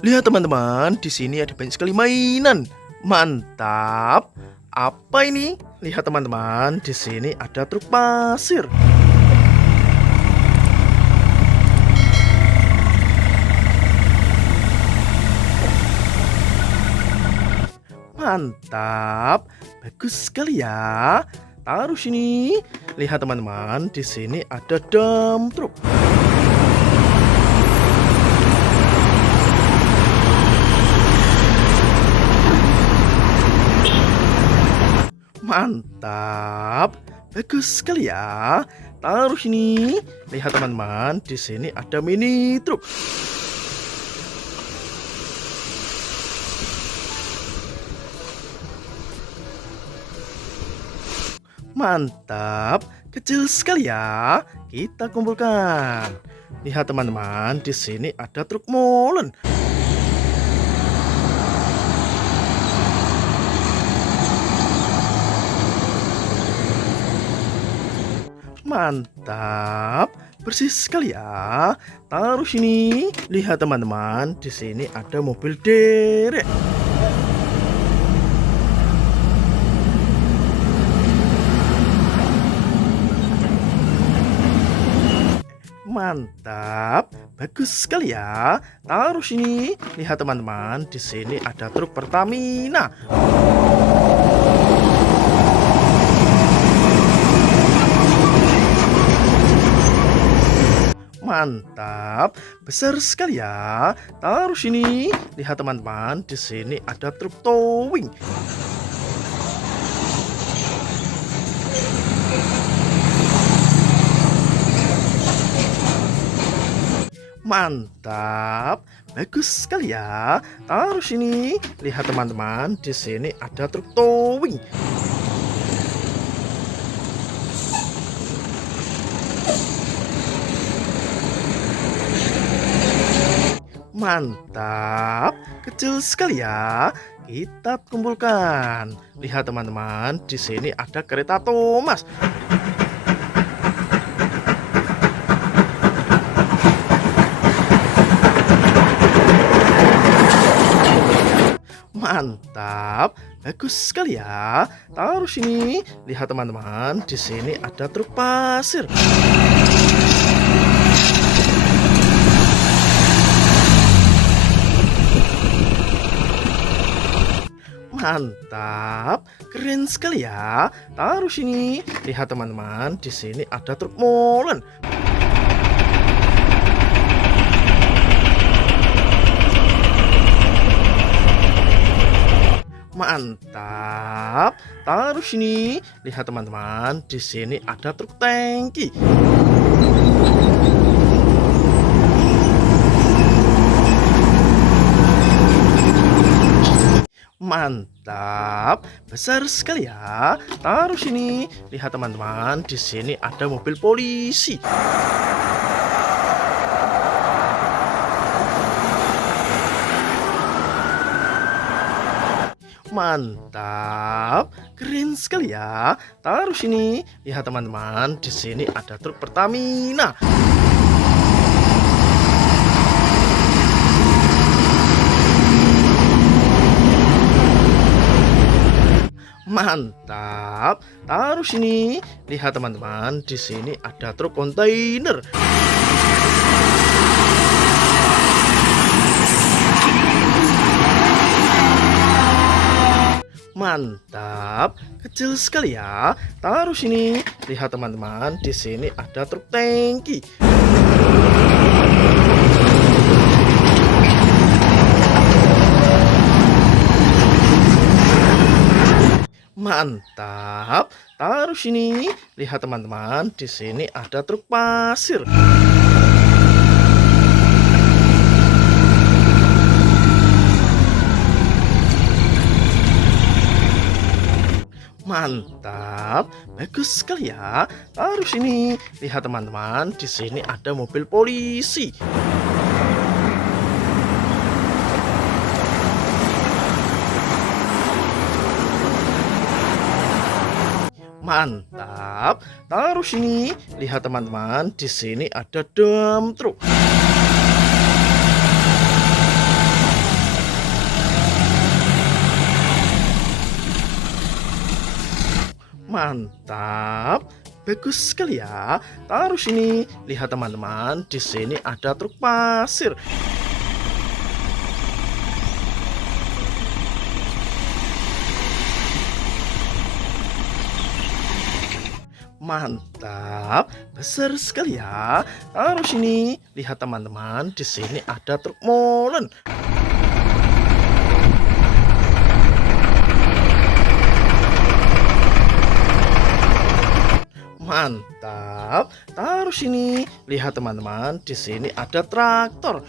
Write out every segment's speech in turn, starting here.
Lihat teman-teman, di sini ada banyak sekali mainan. Mantap. Apa ini? Lihat teman-teman, di sini ada truk pasir. Mantap. Bagus sekali ya. Taruh sini. Lihat teman-teman, di sini ada dump truk. Mantap. Bagus sekali ya. Taruh sini. Lihat teman-teman, di sini ada mini truk. Mantap. Kecil sekali ya. Kita kumpulkan. Lihat teman-teman, di sini ada truk molen. Mantap, bersih sekali ya. Taruh sini. Lihat teman-teman, di sini ada mobil derek. Mantap, bagus sekali ya. Taruh sini. Lihat teman-teman, di sini ada truk Pertamina. Mantap, besar sekali ya. Taruh sini. Lihat teman-teman, di sini ada truk towing. Mantap, bagus sekali ya. Taruh sini. Lihat teman-teman, di sini ada truk towing. Mantap, kecil sekali ya. Kita kumpulkan. Lihat teman-teman, di sini ada kereta Thomas. Mantap, bagus sekali ya. Taruh sini. Lihat teman-teman, di sini ada truk pasir. Mantap, keren sekali ya. Taruh sini. Lihat teman-teman, di sini ada truk molen. Mantap. Taruh sini. Lihat teman-teman, di sini ada truk tangki. Mantap, besar sekali ya. Taruh sini. Lihat teman-teman, di sini ada mobil polisi. Mantap, keren sekali ya. Taruh sini. Lihat teman-teman, di sini ada truk Pertamina. Mantap, taruh sini. Lihat teman-teman, di sini ada truk kontainer. Mantap, kecil sekali ya. Taruh sini. Lihat teman-teman, di sini ada truk tangki. Mantap, taruh sini. Lihat teman-teman, di sini ada truk pasir. Mantap, bagus sekali ya. Taruh sini. Lihat teman-teman, di sini ada mobil polisi. Mantap. Taruh sini. Lihat teman-teman, di sini ada dump truck. Mantap. Bagus sekali ya. Taruh sini. Lihat teman-teman, di sini ada truk pasir. Mantap, besar sekali ya. Taruh sini. Lihat teman-teman, di sini ada truk molen. Mantap. Taruh sini. Lihat teman-teman, di sini ada traktor.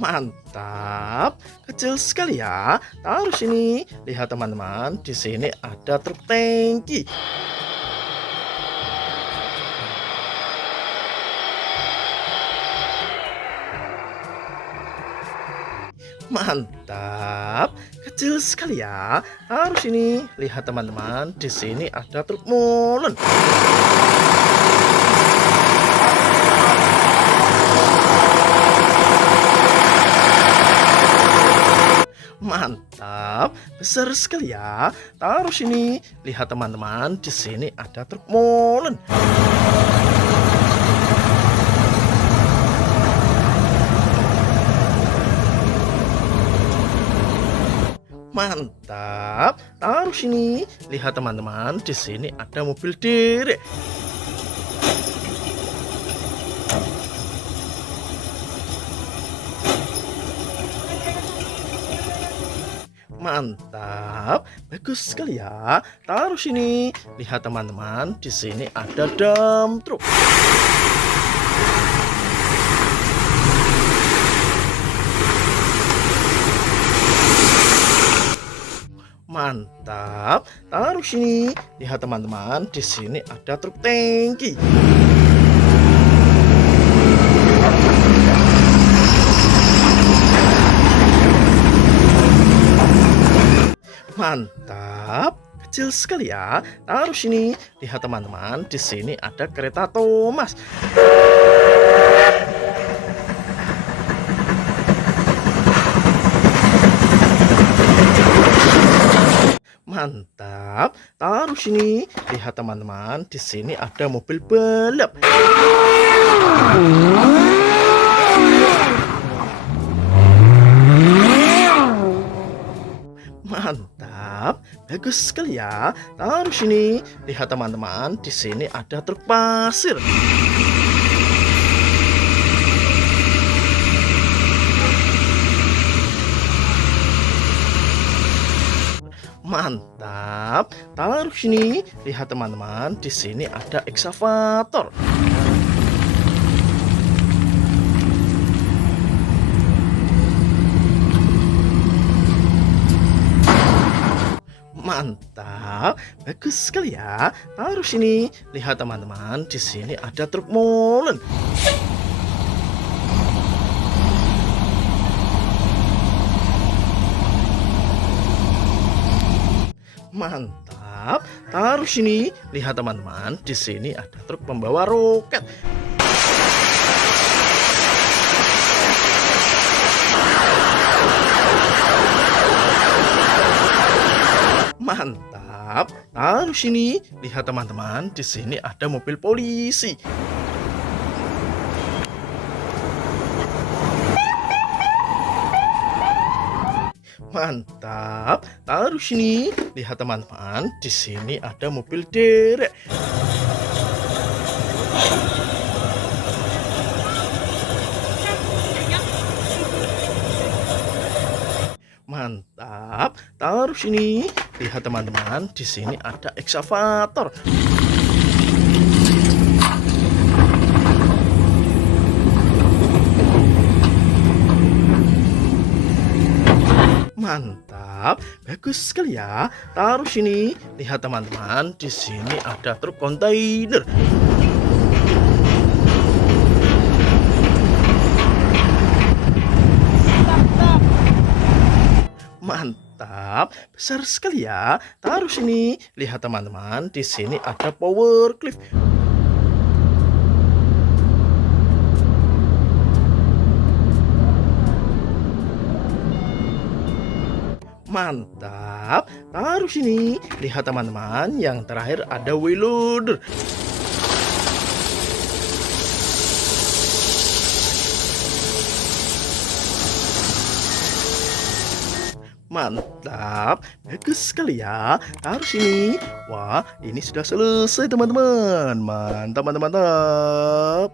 Mantap, kecil sekali ya. Taruh sini. Lihat teman-teman, di sini ada truk tangki. Mantap, kecil sekali ya. Taruh sini. Lihat teman-teman, di sini ada truk molen. Mantap, besar sekali ya. Taruh sini. Lihat teman-teman, di sini ada truk molen. Mantap. Taruh sini. Lihat teman-teman, di sini ada mobil derek. Mantap, bagus sekali ya. Taruh sini. Lihat teman-teman, di sini ada dump truck. Mantap. Taruh sini. Lihat teman-teman, di sini ada truk tangki. Mantap, kecil sekali ya. Taruh sini. Lihat teman-teman, di sini ada kereta Thomas. Mantap. Taruh sini. Lihat teman-teman, di sini ada mobil balap. Mantap, bagus sekali ya. Taruh sini. Lihat teman-teman, di sini ada truk pasir. Mantap. Taruh sini. Lihat teman-teman, di sini ada ekskavator. Mantap, bagus sekali ya. Taruh sini. Lihat teman-teman, di sini ada truk molen. Mantap. Taruh sini. Lihat teman-teman, di sini ada truk pembawa roket. Mantap. Taruh sini. Lihat teman-teman, di sini ada mobil polisi. Mantap. Taruh sini. Lihat teman-teman, di sini ada mobil derek. Mantap. Taruh sini. Lihat teman-teman, di sini ada ekskavator. Mantap, bagus sekali ya. Taruh sini. Lihat teman-teman, di sini ada truk kontainer. Mantap, besar sekali ya. Taruh sini. Lihat teman-teman, di sini ada power cliff. Mantap, taruh sini. Lihat teman-teman, yang terakhir ada wheel loader. Mantap, bagus sekali ya. Taruh sini. Wah, ini sudah selesai teman-teman. Mantap, mantap, mantap.